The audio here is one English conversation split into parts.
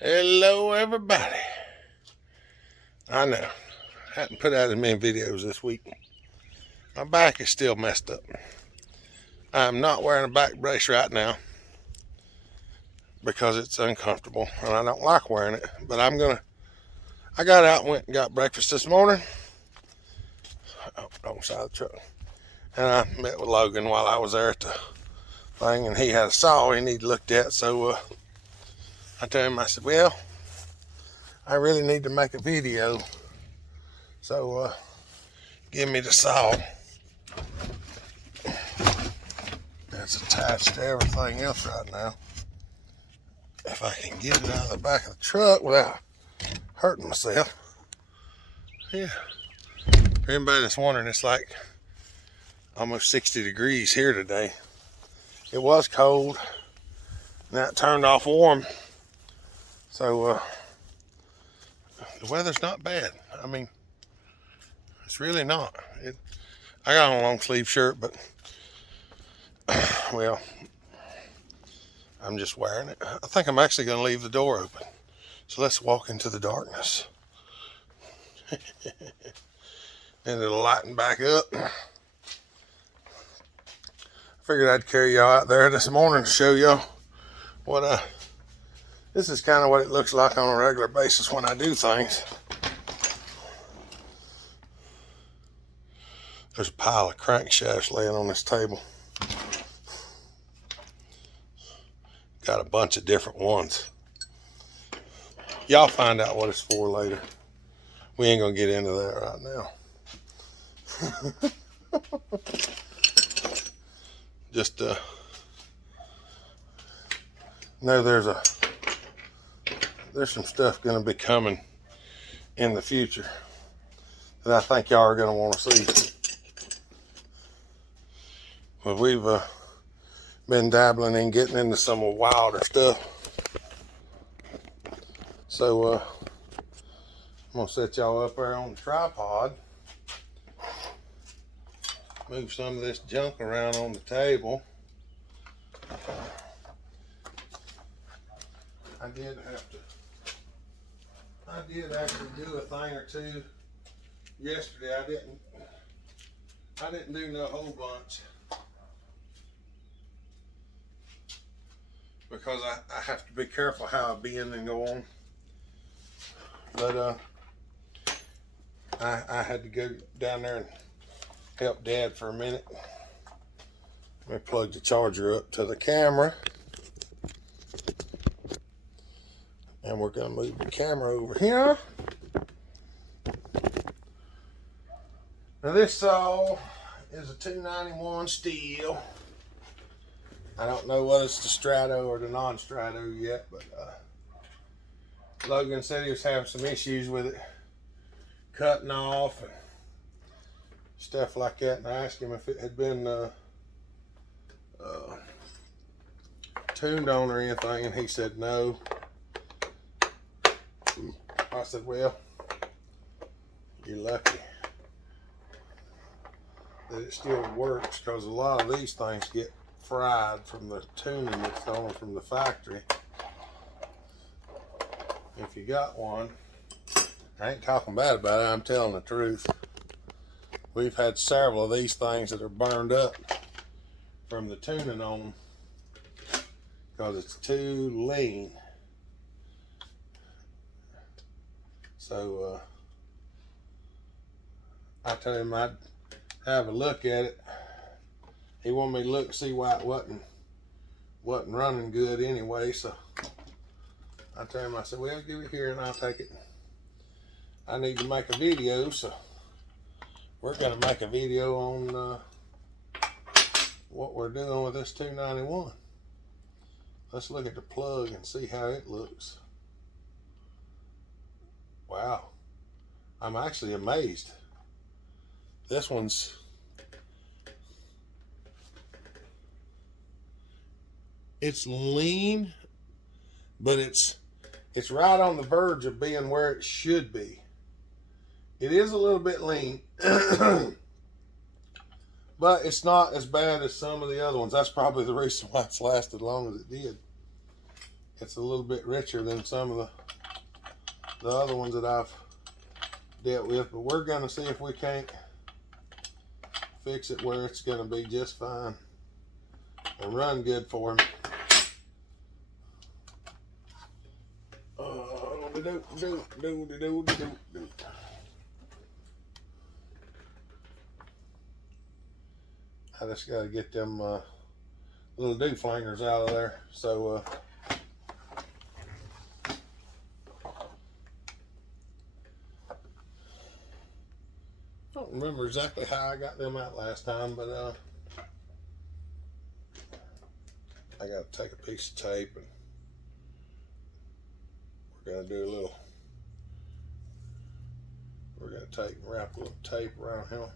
Hello, everybody. I know, I hadn't put out as many videos this week. My back is still messed up. I'm not wearing a back brace right now because it's uncomfortable and I don't like wearing it. But I got out and went and got breakfast this morning. Oh, wrong side of the truck. And I met with Logan while I was there at the thing, and he had a saw he needed looked at. So I told him, I said, well, I really need to make a video. So give me the saw. It's attached to everything else right now. If I can get it out of the back of the truck without hurting myself. Yeah. For anybody that's wondering, it's like almost 60 degrees here today. It was cold. Now it turned off warm. So the weather's not bad. I mean, it's really not. I got on a long sleeve shirt, but well, I'm just wearing it. I think I'm actually going to leave the door open. So let's walk into the darkness. And it'll lighten back up. I figured I'd carry y'all out there this morning to show y'all what this is kind of what it looks like on a regular basis when I do things. There's a pile of crankshafts laying on this table. Got a bunch of different ones. Y'all find out what it's for later. We ain't gonna get into that right now. Just know there's some stuff gonna be coming in the future that I think y'all are gonna want to see. But we've been dabbling in getting into some wilder stuff. So I'm gonna set y'all up there on the tripod. Move some of this junk around on the table. I did actually do a thing or two yesterday. I didn't do no whole bunch because I have to be careful how I bend and go on. But I had to go down there and help Dad for a minute. Let me plug the charger up to the camera. And we're going to move the camera over here. Now this saw is a 291 Stihl. I don't know whether it's the Strato or the non-Strato yet, but Logan said he was having some issues with it cutting off and stuff like that, and I asked him if it had been tuned on or anything, and he said no. I said, well, you're lucky that it still works, because a lot of these things get fried from the tuning that's on from the factory. If you got one, I ain't talking bad about it, I'm telling the truth. We've had several of these things that are burned up from the tuning on because it's too lean. So I told him I'd have a look at it. He wanted me to look and see why it wasn't running good anyway. So I told him, I said, well, give it here and I'll take it. I need to make a video, so we're going to make a video on what we're doing with this 291. Let's look at the plug and see how it looks. Wow. I'm actually amazed. This one's it's lean, but it's right on the verge of being where it should be. It is a little bit lean, but it's not as bad as some of the other ones. That's probably the reason why it's lasted as long as it did. it's a little bit richer than some of the other ones that I've dealt with, but we're gonna see if we can't fix it where it's gonna be just fine and run good for him. I just got to get them little dew flangers out of there. So I don't remember exactly how I got them out last time, but I got to take a piece of tape and we're going to do a little, we're going to take and wrap a little tape around him.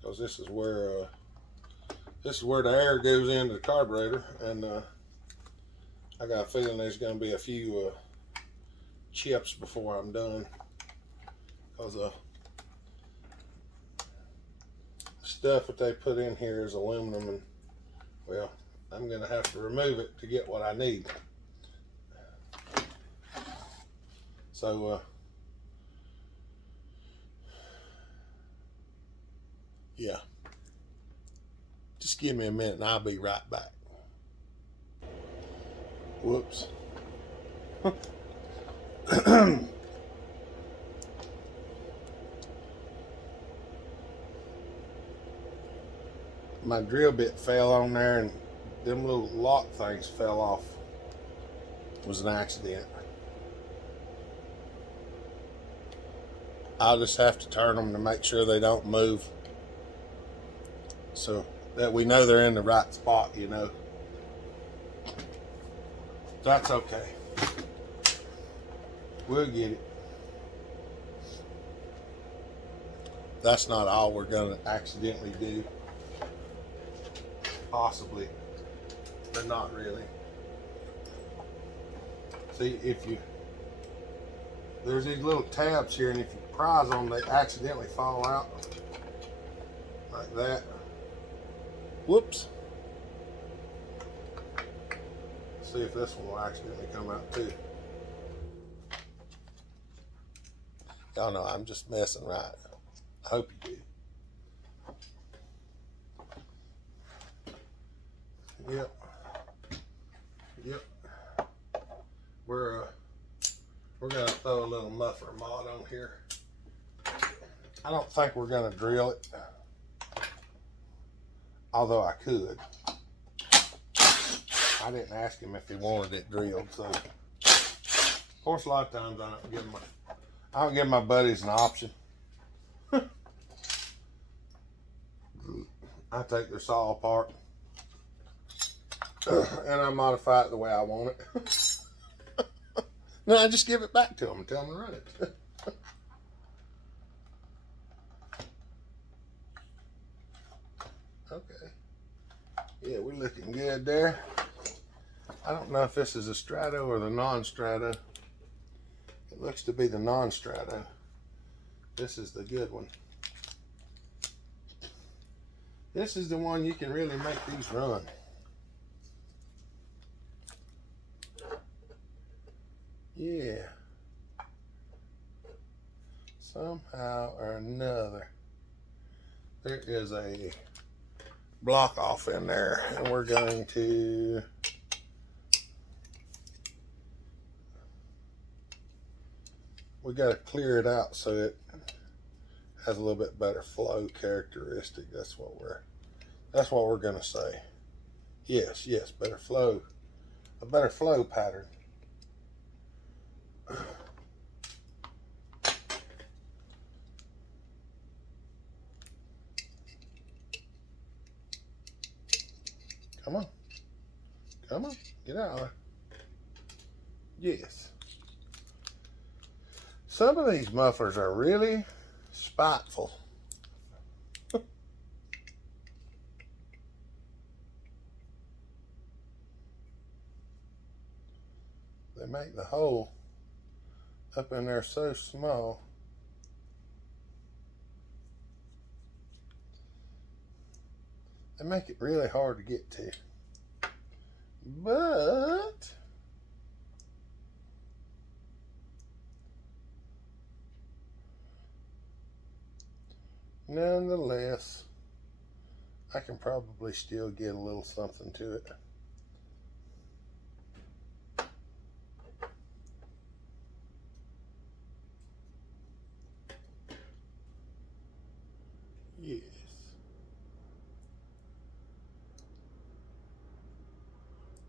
Because this is where the air goes into the carburetor, and I got a feeling there's going to be a few chips before I'm done, because stuff that they put in here is aluminum, and well, I'm going to have to remove it to get what I need. So yeah, just give me a minute and I'll be right back. Whoops. My drill bit fell on there and them little lock things fell off. It was an accident. I'll just have to turn them to make sure they don't move, so that we know they're in the right spot, you know. That's okay. We'll get it. That's not all we're gonna accidentally do. Possibly, but not really. See, there's these little tabs here, and if you prise them, they accidentally fall out like that. Whoops. See if this one will accidentally come out too. Y'all know I'm just messing, right? I hope you do. Yep. We're gonna throw a little muffler mod on here. I don't think we're gonna drill it, although I could. I didn't ask him if he wanted it drilled, so of course a lot of times I don't give my buddies an option. I take their saw apart and I modify it the way I want it. Then I just give it back to them and tell them to run it. Okay. Yeah, we're looking good there. I don't know if this is a strato or the non-strato. It looks to be the non-strato. This is the good one. This is the one you can really make these run. Yeah. Somehow or another, there is a block off in there, and we're going to we got to clear it out so it has a little bit better flow characteristic. That's what we're gonna say. Yes, better flow, a better flow pattern. Come on, get out of there. Yes. Some of these mufflers are really spiteful. They make the hole up in there so small. They make it really hard to get to. But nonetheless, I can probably still get a little something to it. Yes.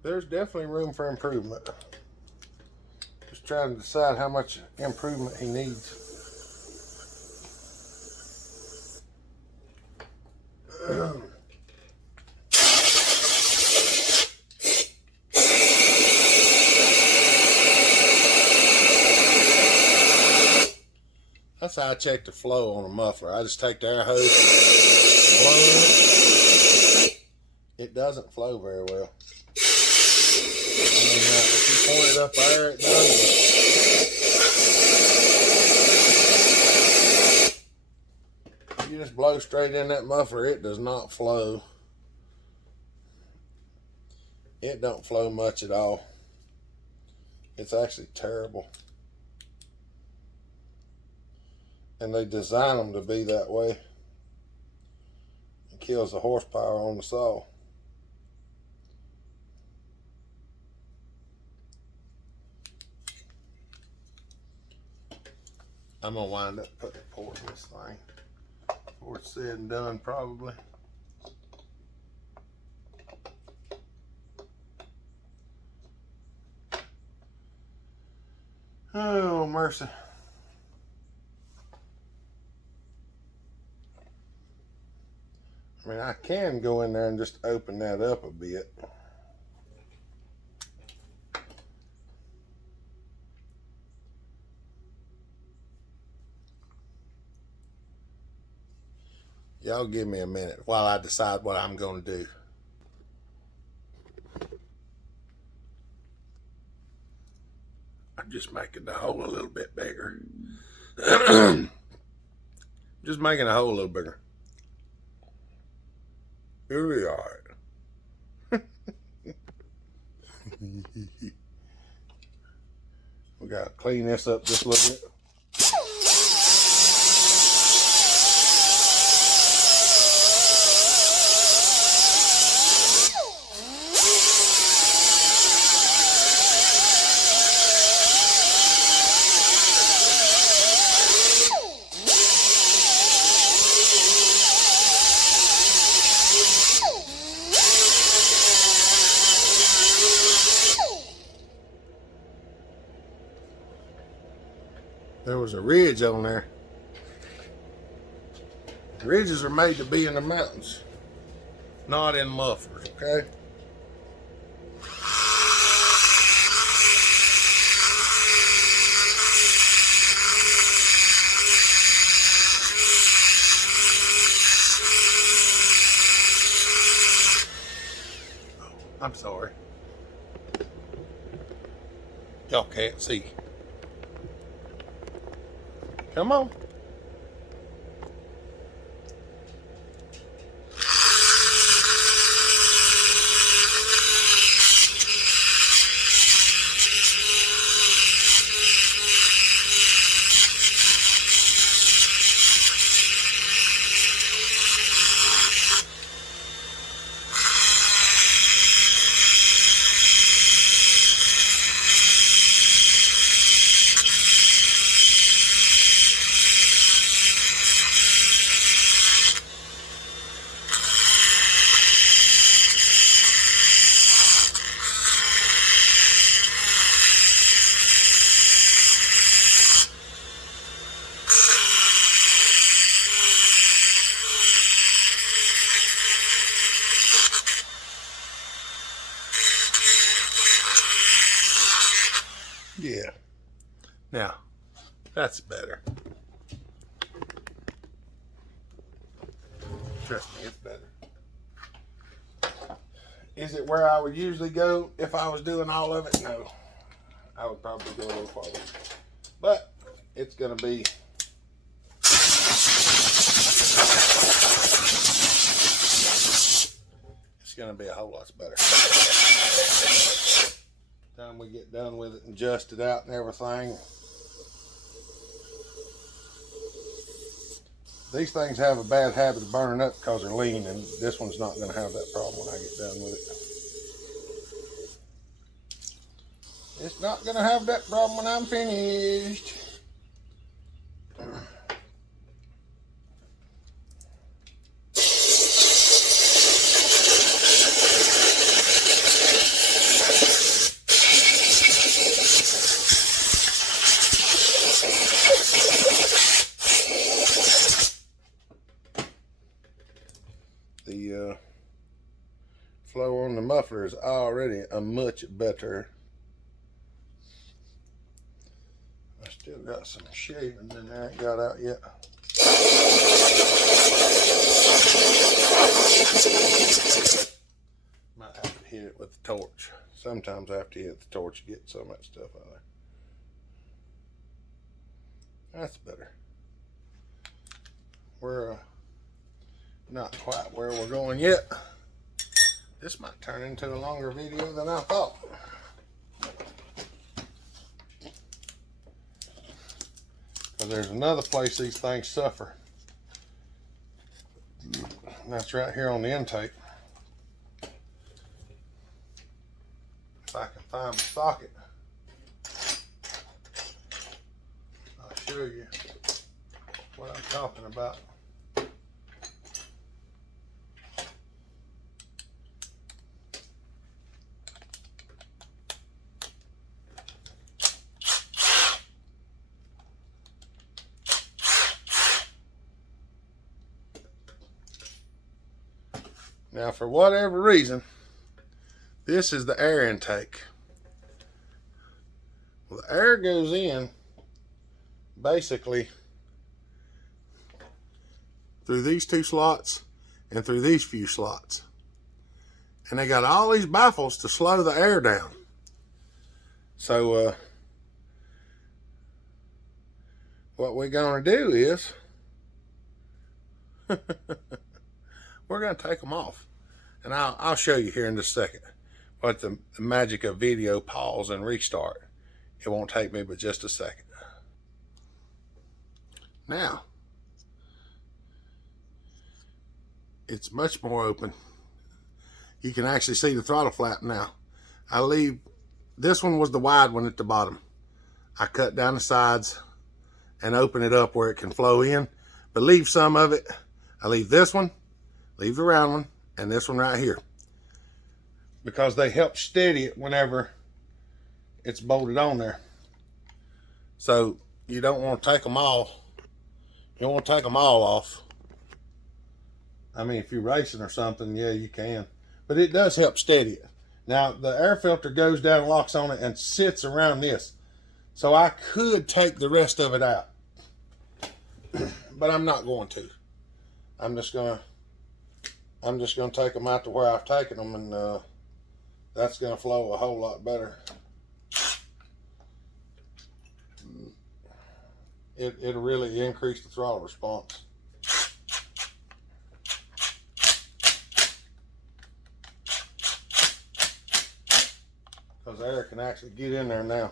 There's definitely room for improvement. Just trying to decide how much improvement he needs. That's how I check the flow on a muffler. I just take the air hose and blow it. It doesn't flow very well. I mean, if you point it up there, it does. If you just blow straight in that muffler, it does not flow. It don't flow much at all. It's actually terrible. And they design them to be that way. It kills the horsepower on the saw. I'm gonna wind up putting a port in this thing before it's said and done, probably. Oh, mercy. I mean, I can go in there and just open that up a bit. Y'all give me a minute while I decide what I'm going to do. I'm just making the hole a little bit bigger. Just making the hole a little bigger. It'll be all right. We got to clean this up just a little bit. There was a ridge on there. Ridges are made to be in the mountains, not in mufflers, okay? I'm sorry. Y'all can't see. Come on. Yeah. Now, that's better. Trust me, it's better. Is it where I would usually go if I was doing all of it? No. I would probably go a little farther. But it's going to be it's going to be a whole lot better. Time we get done with it and adjust it out and everything. These things have a bad habit of burning up because they're lean, and this one's not going to have that problem when I get done with it. It's not going to have that problem when I'm finished. The flow on the muffler is already a much better. I still got some shaving in there, ain't got out yet. Might have to hit it with the torch. Sometimes I have to hit the torch to get some of that stuff out of there. That's better. We're not quite where we're going yet. This might turn into a longer video than I thought. Because there's another place these things suffer. And that's right here on the intake. If I can find the socket, I'll show you what I'm talking about. Now, for whatever reason, this is the air intake. Well, the air goes in basically through these two slots and through these few slots. And they got all these baffles to slow the air down. So, what we're going to do is we're going to take them off. And I'll show you here in just a second what the magic of video pause and restart. It won't take me but just a second. Now, it's much more open. You can actually see the throttle flap now. This one was the wide one at the bottom. I cut down the sides and open it up where it can flow in, but leave some of it. I leave this one, leave the round one, and this one right here, because they help steady it whenever it's bolted on there. So you don't want to take them all. You don't want to take them all off. I mean, if you're racing or something, yeah, you can. But it does help steady it. Now, the air filter goes down, locks on it, and sits around this. So I could take the rest of it out. But I'm not going to. I'm just gonna take them out to where I've taken them, and that's gonna flow a whole lot better. It'll really increase the throttle response. Because air can actually get in there now.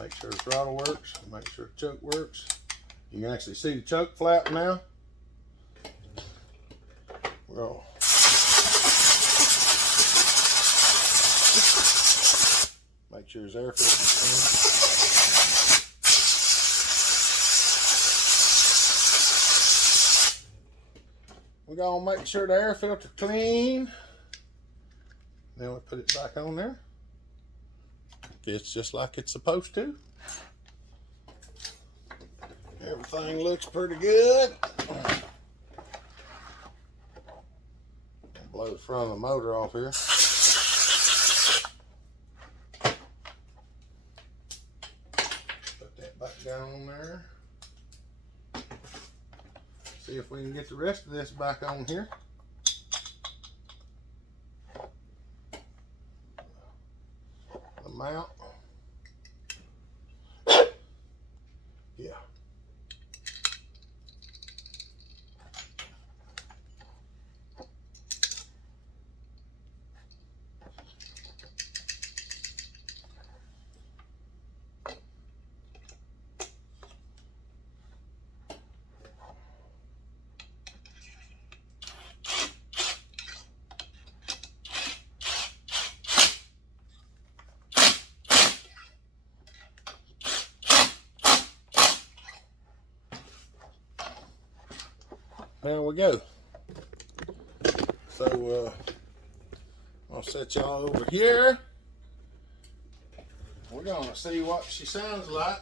Make sure the throttle works, make sure the choke works. You can actually see the choke flap now. Roll. Make sure his air filter's clean. We're gonna make sure the air filter's clean. Then we put it back on there. It's just like it's supposed to. Everything looks pretty good. Blow the front of the motor off here. Put that back down on there. See if we can get the rest of this back on here. The mount. Yeah. there we go. So I'll set y'all over here. We're gonna see what she sounds like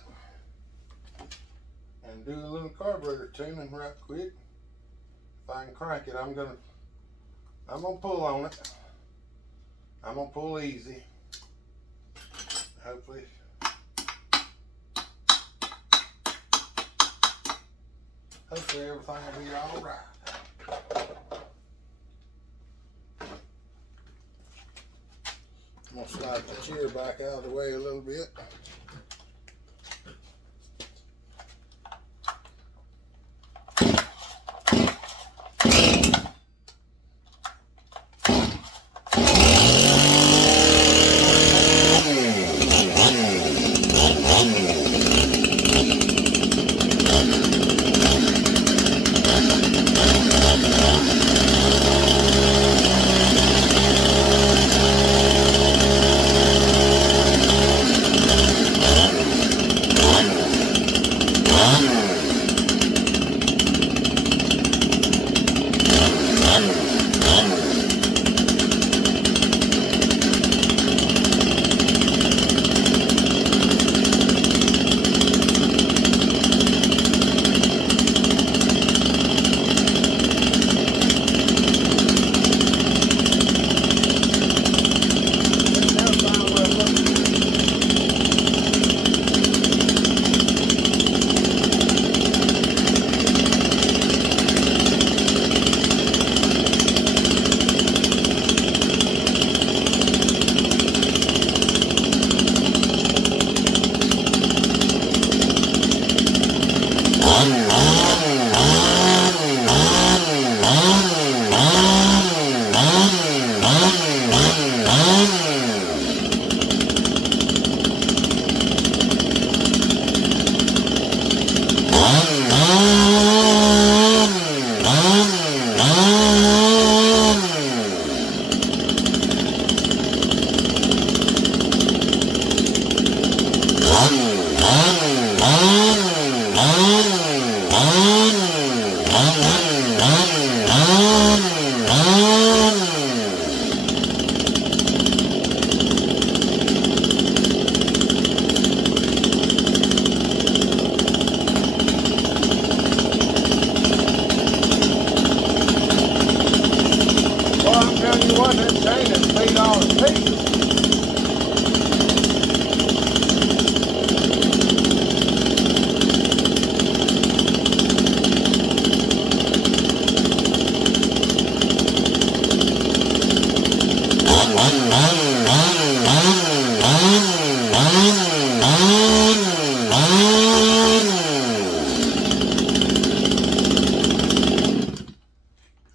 and do a little carburetor tuning right quick. If I can crank it, I'm gonna pull on it. I'm gonna pull easy. Hopefully. Hopefully everything will be all right. I'm gonna slide the chair back out of the way a little bit.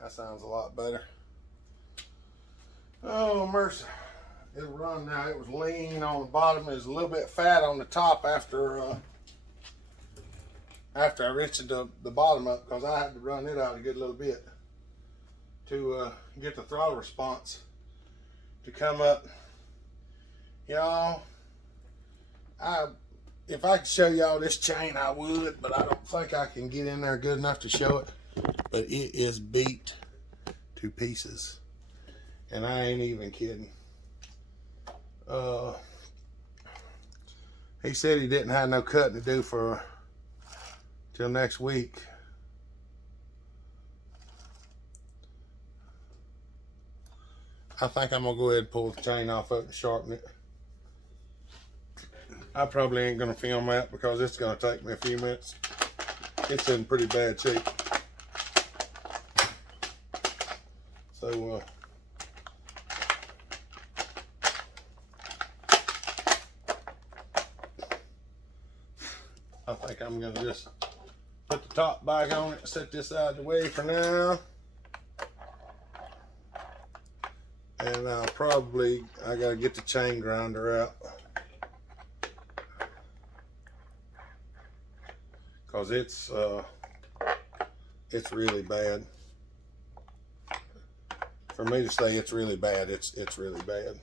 Sounds a lot better. Oh mercy. It'll run now. It was lean on the bottom. It was a little bit fat on the top after I rinsed the bottom up, because I had to run it out a good little bit to get the throttle response to come up. Y'all, if I could show y'all this chain I would, but I don't think I can get in there good enough to show it. But it is beat to pieces, and I ain't even kidding. He said he didn't have no cutting to do for till next week. I think I'm gonna go ahead and pull the chain off up and sharpen it. I probably ain't gonna film that because it's gonna take me a few minutes. It's in pretty bad shape. So I think I'm gonna just put the top back on it, set this out of the way for now. And I gotta get the chain grinder out, because it's really bad. For me to say it's really bad, it's really bad.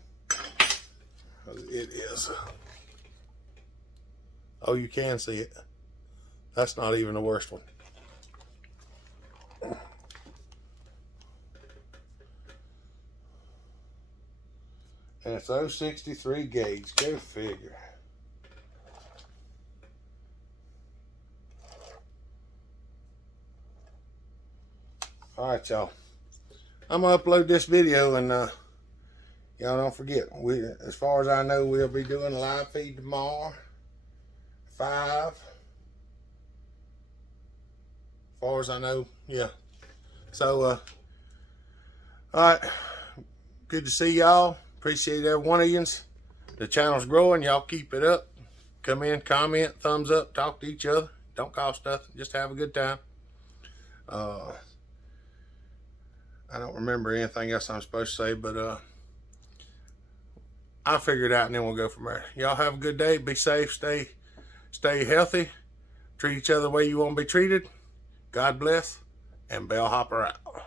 It is. Oh, you can see it. That's not even the worst one. And it's 063 gauge. Go figure. Alright, y'all. I'm going to upload this video, and y'all don't forget, as far as I know, we'll be doing a live feed tomorrow. 5. As far as I know, yeah. So, alright. Good to see y'all. Appreciate every one of you. The channel's growing. Y'all keep it up. Come in, comment, thumbs up, talk to each other. Don't cost nothing. Just have a good time. I don't remember anything else I'm supposed to say, but I'll figure it out, and then we'll go from there. Y'all have a good day. Be safe. Stay healthy. Treat each other the way you want to be treated. God bless. And Bellhopper out.